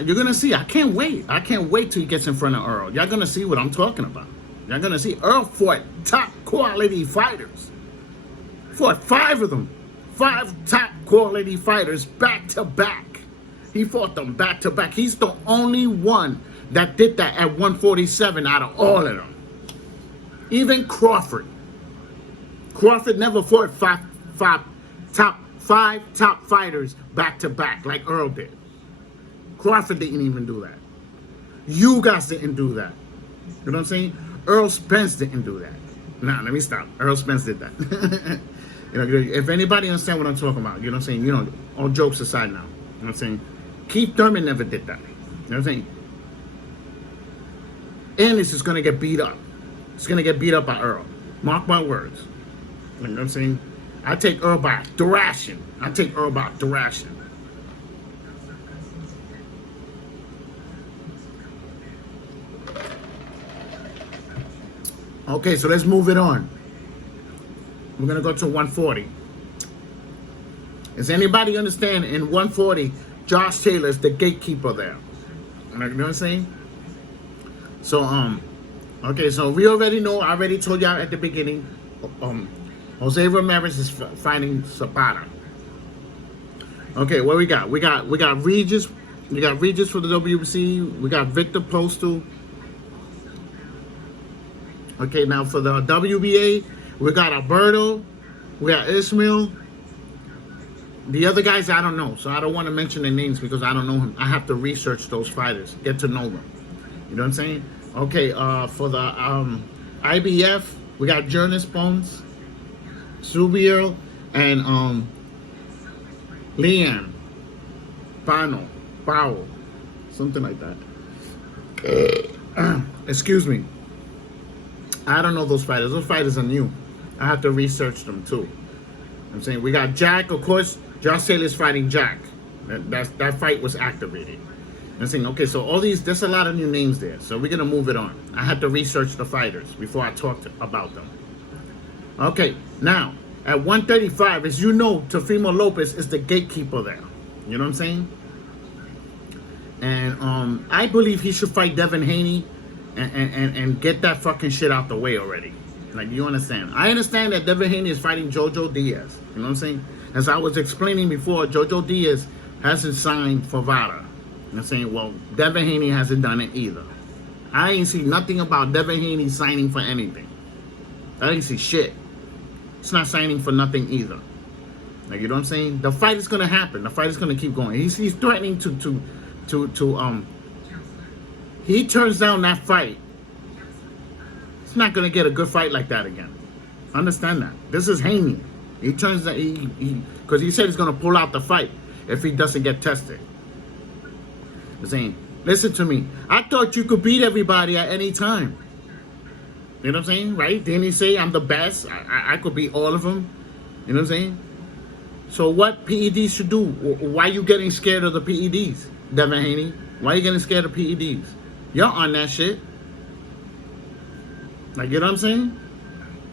you're going to see. I can't wait. I can't wait till he gets in front of Earl. Y'all going to see what I'm talking about. Y'all going to see Earl fought top quality fighters. Fought 5 of them. 5 top quality fighters back to back. He fought them back to back. He's the only one that did that at 147 out of all of them. Even Crawford. Crawford never fought 5 top fighters back to back like Earl did. Crawford didn't even do that. You guys didn't do that. You know what I'm saying? Earl Spence didn't do that. Nah, let me stop. Earl Spence did that. You know, if anybody understand what I'm talking about, you know what I'm saying? You know, all jokes aside now. You know what I'm saying? Keith Thurman never did that. You know what I'm saying? Ennis is going to get beat up. He's going to get beat up by Earl. Mark my words. You know what I'm saying? I take Earl by thrashing. I take Earl by thrashing. Okay, so let's move it on. We're gonna go to 140. Does anybody understand? In 140, Josh Taylor is the gatekeeper there. You know what I'm saying? So okay, so we already know. I already told y'all at the beginning. Jose Ramirez is fighting Zapata. Okay, what we got? We got Regis. We got Regis for the WBC. We got Victor Postal. Okay, now for the WBA, we got Alberto. We got Ismail. The other guys, I don't know. So I don't want to mention their names because I don't know him. I have to research those fighters, get to know them. You know what I'm saying? Okay, for the IBF, we got Jonas Bones, Subiel, and Liam Powell, something like that. Excuse me. I don't know those fighters. Those fighters are new. I have to research them too. I'm saying we got Jack, of course. Josh Taylor's fighting Jack. That fight was activated. I'm saying, okay, so all these, there's a lot of new names there. So we're gonna move it on. I had to research the fighters before I talked about them. Okay, now at 135, as you know, Teofimo Lopez is the gatekeeper there. You know what I'm saying? And I believe he should fight Devin Haney and get that fucking shit out the way already. Like, you understand? I understand that Devin Haney is fighting Jojo Diaz. You know what I'm saying? As I was explaining before, Jojo Diaz hasn't signed for VADA. I'm saying, well, Devin Haney hasn't done it either. I ain't see nothing about Devin Haney signing for anything. I ain't see shit. It's not signing for nothing either. Like, you know what I'm saying? The fight is gonna happen. The fight is gonna keep going. He's threatening he turns down that fight. He's not gonna get a good fight like that again. Understand that. This is Haney. He turns that because he said he's gonna pull out the fight if he doesn't get tested. I'm saying, listen to me. I thought you could beat everybody at any time. You know what I'm saying? Right? Didn't he say I'm the best? I could beat all of them. You know what I'm saying? So what PEDs should do? Why are you getting scared of the PEDs, Devin Haney? Why are you getting scared of PEDs? You're on that shit. Like, you know what I'm saying?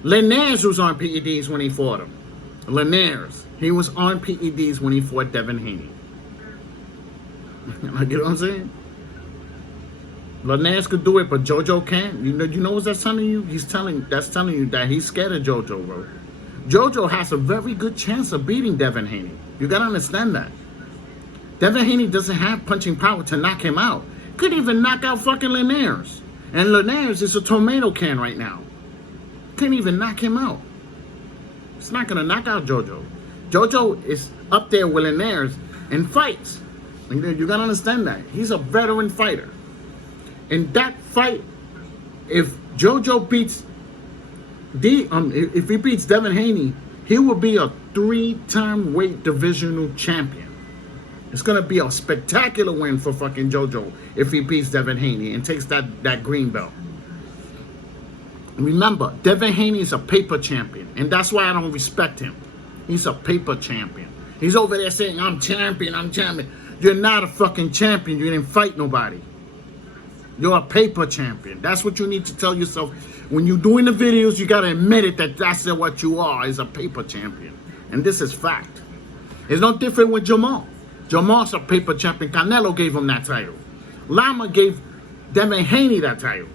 Linares was on PEDs when he fought him. Linares. He was on PEDs when he fought Devin Haney. Like, you know what I'm saying? Linares could do it, but Jojo can't. You know what that's telling you? That's telling you that he's scared of Jojo, bro. Jojo has a very good chance of beating Devin Haney. You gotta understand that. Devin Haney doesn't have punching power to knock him out. Couldn't even knock out fucking Linares. And Linares is a tomato can right now. Couldn't even knock him out. It's not gonna knock out Jojo. Jojo is up there with Linares in fights. You gotta understand that. He's a veteran fighter. In that fight, if Jojo beats if he beats Devin Haney, he will be a 3-time weight divisional champion. It's gonna be a spectacular win for fucking Jojo if he beats Devin Haney and takes that green belt. Remember, Devin Haney is a paper champion, and that's why I don't respect him. He's a paper champion. He's over there saying, I'm champion, I'm champion. You're not a fucking champion. You didn't fight nobody. You're a paper champion. That's what you need to tell yourself. When you're doing the videos, you got to admit it that that's what you are, is a paper champion. And this is fact. It's no different with Jamal. Jamal's a paper champion. Canelo gave him that title. Lama gave Devin Haney that title.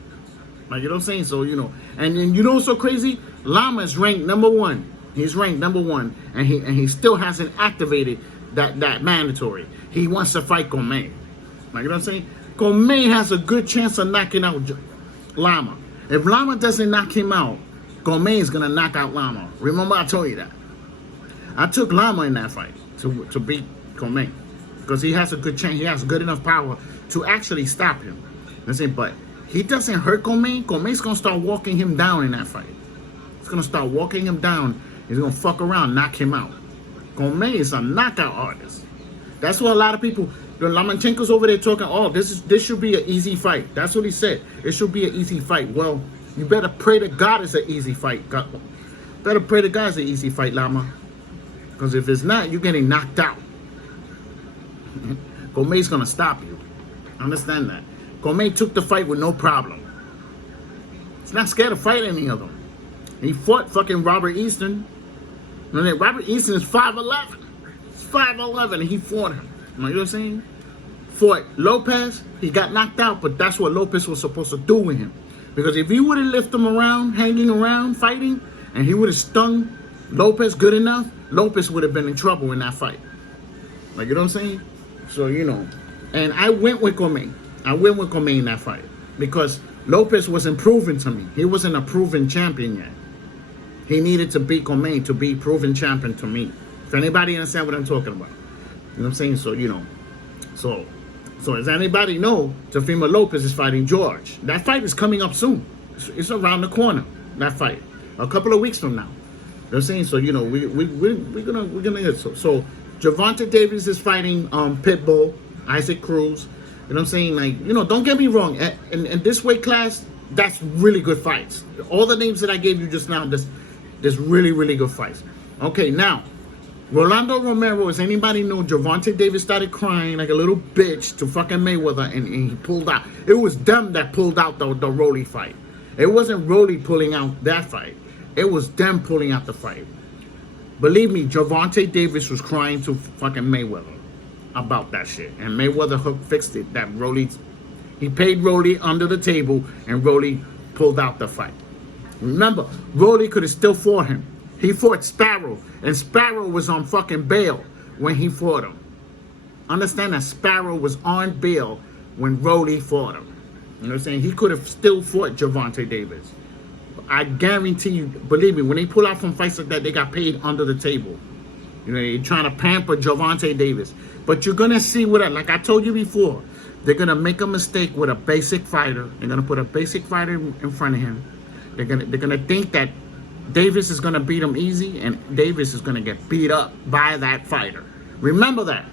Like, you know what I'm saying? So, you know. And you know what's so crazy? Lama is ranked #1. He's ranked #1. And he still hasn't activated that mandatory. He wants to fight Gomez. Like, you know what I'm saying? Gomez has a good chance of knocking out Lama. If Lama doesn't knock him out, Gomez is going to knock out Lama. Remember, I told you that. I took Lama in that fight to beat Gomez. Because he has a good chance. He has good enough power to actually stop him. I'm saying, but he doesn't hurt Gomez. Gomez's going to start walking him down in that fight. He's going to start walking him down. He's going to fuck around, knock him out. Gomez is a knockout artist. That's what a lot of people... The Lomachenko's over there talking, oh, this should be an easy fight. That's what he said. It should be an easy fight. Well, you better pray to God it's an easy fight. Better pray to God it's an easy fight, Lama. Because if it's not, you're getting knocked out. Gomez's going to stop you. Understand that. Gomez took the fight with no problem. It's not scared to fight any of them. He fought fucking Robert Easton. And Robert Easton is 5'11". He's 5'11", and he fought him. You know what I'm saying? Fought Lopez, he got knocked out, but that's what Lopez was supposed to do with him. Because if he would have left him around, hanging around, fighting, and he would have stung Lopez good enough, Lopez would have been in trouble in that fight. Like, you know what I'm saying? So, you know. And I went with Cormier. I went with Cormier in that fight. Because Lopez wasn't proven to me. He wasn't a proven champion yet. He needed to beat Cormier to be proven champion to me. If anybody understand what I'm talking about. You know what I'm saying? So, you know. So as anybody know, Teofimo Lopez is fighting George. That fight is coming up soon. It's around the corner, that fight. A couple of weeks from now. You know what I'm saying? So, you know, we're gonna get so Gervonta Davis is fighting Pitbull, Isaac Cruz. You know what I'm saying? Like, you know, don't get me wrong. In this weight class, that's really good fights. All the names that I gave you just now, there's really, really good fights. Okay, now, Rolando Romero, as anybody know, Gervonta Davis started crying like a little bitch to fucking Mayweather, and he pulled out. It was them that pulled out the Rolly fight. It wasn't Rolly pulling out that fight. It was them pulling out the fight. Believe me, Gervonta Davis was crying to fucking Mayweather about that shit. And Mayweather fixed it. That Rolly, he paid Rolly under the table, and Rolly pulled out the fight. Remember, Rolly could have still fought him. He fought Sparrow, and Sparrow was on fucking bail when he fought him. Understand that Sparrow was on bail when Rolly fought him. You know what I'm saying? He could have still fought Gervonta Davis. I guarantee you, believe me, when they pull out from fights like that, they got paid under the table. You know, they're trying to pamper Gervonta Davis. But you're going to see what, like I told you before, they're going to make a mistake with a basic fighter. They're going to put a basic fighter in front of him. They're gonna think that Davis is gonna beat him easy, and Davis is gonna get beat up by that fighter. Remember that.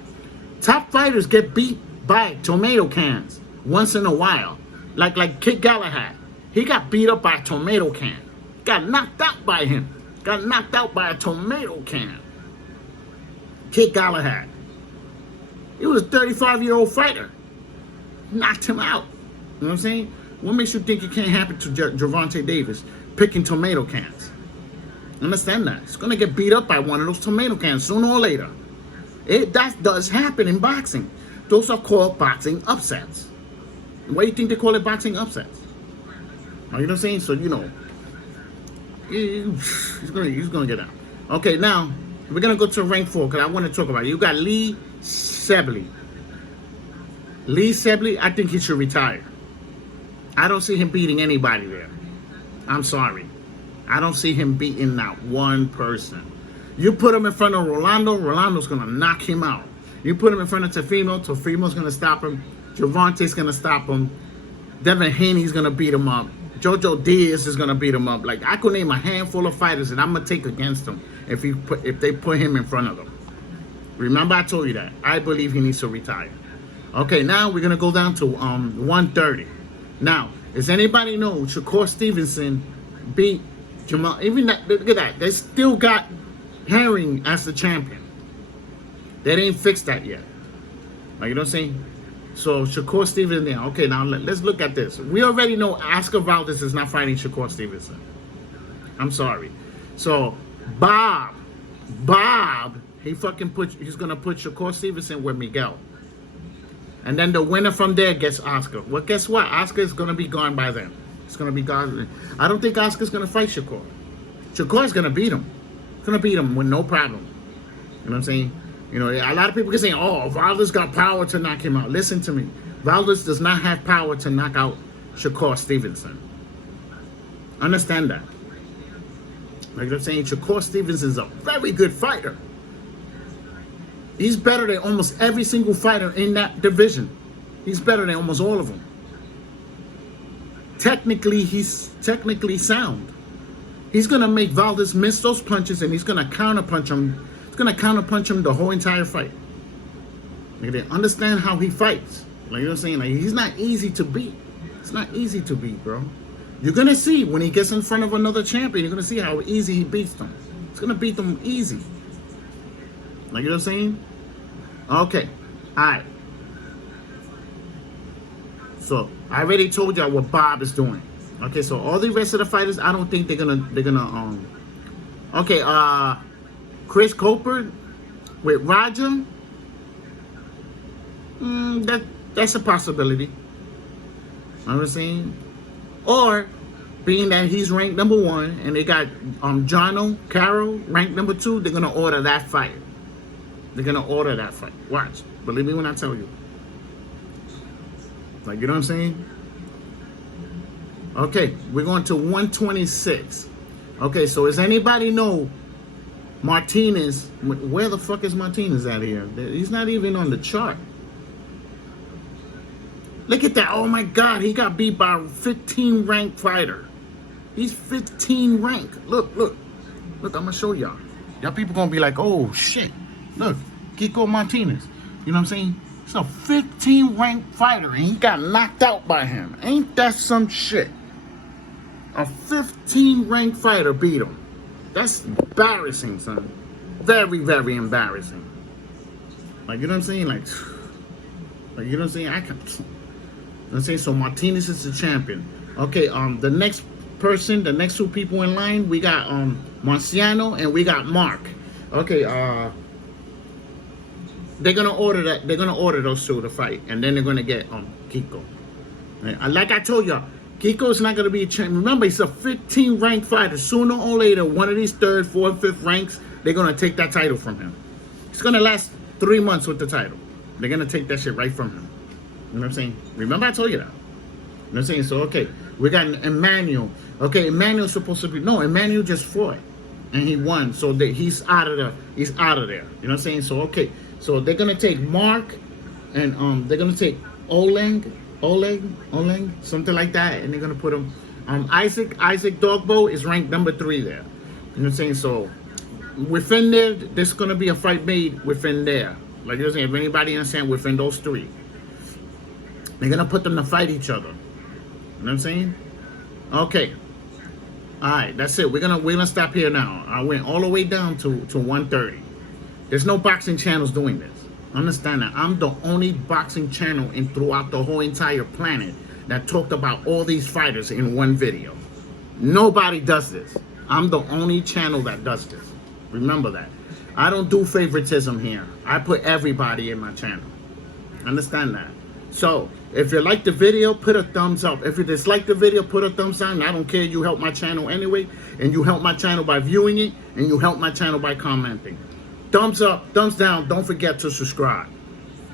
Top fighters get beat by tomato cans once in a while. Like Kid Galahad. He got beat up by a tomato can. Got knocked out by him. Got knocked out by a tomato can. Kid Galahad. He was a 35-year-old fighter. Knocked him out. You know what I'm saying? What makes you think it can't happen to Gervonta Davis picking tomato cans? Understand that. It's going to get beat up by one of those tomato cans sooner or later. That does happen in boxing. Those are called boxing upsets. Why do you think they call it boxing upsets? You know what I'm saying? So, you know, he's gonna get out. Okay, now, we're going to go to rank 4 because I want to talk about it. You got Lee Selby. Lee Selby, I think he should retire. I don't see him beating anybody there. I'm sorry. I don't see him beating not one person. You put him in front of Rolando, Rolando's going to knock him out. You put him in front of Teofimo, Teofimo's going to stop him. Gervonta's going to stop him. Devin Haney's going to beat him up. Jojo Diaz is going to beat him up. Like, I could name a handful of fighters that I'm going to take against him if they put him in front of them. Remember, I told you that. I believe he needs to retire. Okay, now we're going to go down to 130. Now, does anybody know Shakur Stevenson beat Jamal? Even that, look at that. They still got Herring as the champion. They didn't fix that yet. Like, you know what I'm saying? So, Shakur Stevenson, yeah. Okay, now let's look at this. We already know Oscar Valdez is not fighting Shakur Stevenson. I'm sorry. So, Bob, he's going to put Shakur Stevenson with Miguel. And then the winner from there gets Oscar. Well, guess what? Oscar is going to be gone by then. It's going to be gone. I don't think Oscar's going to fight Shakur. Shakur's going to beat him. He's going to beat him with no problem. You know what I'm saying? You know, a lot of people can say, oh, Valdez got power to knock him out. Listen to me. Valdez does not have power to knock out Shakur Stevenson. Understand that. Like I'm saying, Shakur Stevenson is a very good fighter. He's better than almost every single fighter in that division. He's better than almost all of them. Technically, he's sound. He's going to make Valdez miss those punches, and he's going to counterpunch him. He's going to counterpunch him the whole entire fight. Like, they understand how he fights. Like, you know what I'm saying? Like, he's not easy to beat. It's not easy to beat, bro. You're going to see when he gets in front of another champion, you're going to see how easy he beats them. He's going to beat them easy. Like, you know what I'm saying? Okay. Alright. So, I already told y'all what Bob is doing. Okay, so all the rest of the fighters, I don't think they're gonna okay, Chris Colbert with Roger, that's a possibility. You know what I'm saying? Or being that he's ranked #1 and they got Jono Carroll ranked #2, they're gonna order that fight. They're gonna order that fight. Watch. Believe me when I tell you. Like, you know what I'm saying? Okay, we're going to 126. Okay, so does anybody know Martinez? Where the fuck is Martinez at here? He's not even on the chart. Look at that. Oh my God, he got beat by a 15 ranked fighter. He's 15 ranked. Look, look. Look, I'm gonna show y'all. Y'all people gonna be like, oh shit. Look, Kiko Martinez. You know what I'm saying? He's a 15 ranked fighter and he got knocked out by him. Ain't that some shit? A 15 ranked fighter beat him. That's embarrassing, son. Very, very embarrassing. Like, you know what I'm saying? Like you know what I'm saying? I can. You know what I'm saying? So Martinez is the champion. Okay, the next person, the next two people in line, we got Marciano and we got Mark. Okay, they're gonna order that. They're gonna order those two to fight, and then they're gonna get Kiko. And like I told y'all, Kiko's not gonna be a champion. Remember, he's a 15 ranked fighter. Sooner or later, one of these 3rd, 4th, 5th ranks, they're gonna take that title from him. It's gonna last 3 months with the title. They're gonna take that shit right from him. You know what I'm saying? Remember, I told you that. You know what I'm saying? So okay, we got Emmanuel. Okay, Emmanuel's supposed to be Emmanuel just fought, and he won. So he's out of there. He's out of there. You know what I'm saying? So okay. So they're gonna take Mark, and they're gonna take Oleg, something like that, and they're gonna put him. Isaac Dogbo is ranked #3 there. You know what I'm saying? So within there, there's gonna be a fight made within there. Like you're saying, if anybody understand, within those 3, they're gonna put them to fight each other. You know what I'm saying? Okay. All right, that's it. We're gonna stop here now. I went all the way down to 130. There's no boxing channels doing this. Understand that. I'm the only boxing channel throughout the whole entire planet that talked about all these fighters in one video. Nobody does this. I'm the only channel that does this. Remember that. I don't do favoritism here. I put everybody in my channel. Understand that. So, if you like the video, put a thumbs up. If you dislike the video, put a thumbs down. I don't care. You help my channel anyway. And you help my channel by viewing it. And you help my channel by commenting. Thumbs up, thumbs down. Don't forget to subscribe.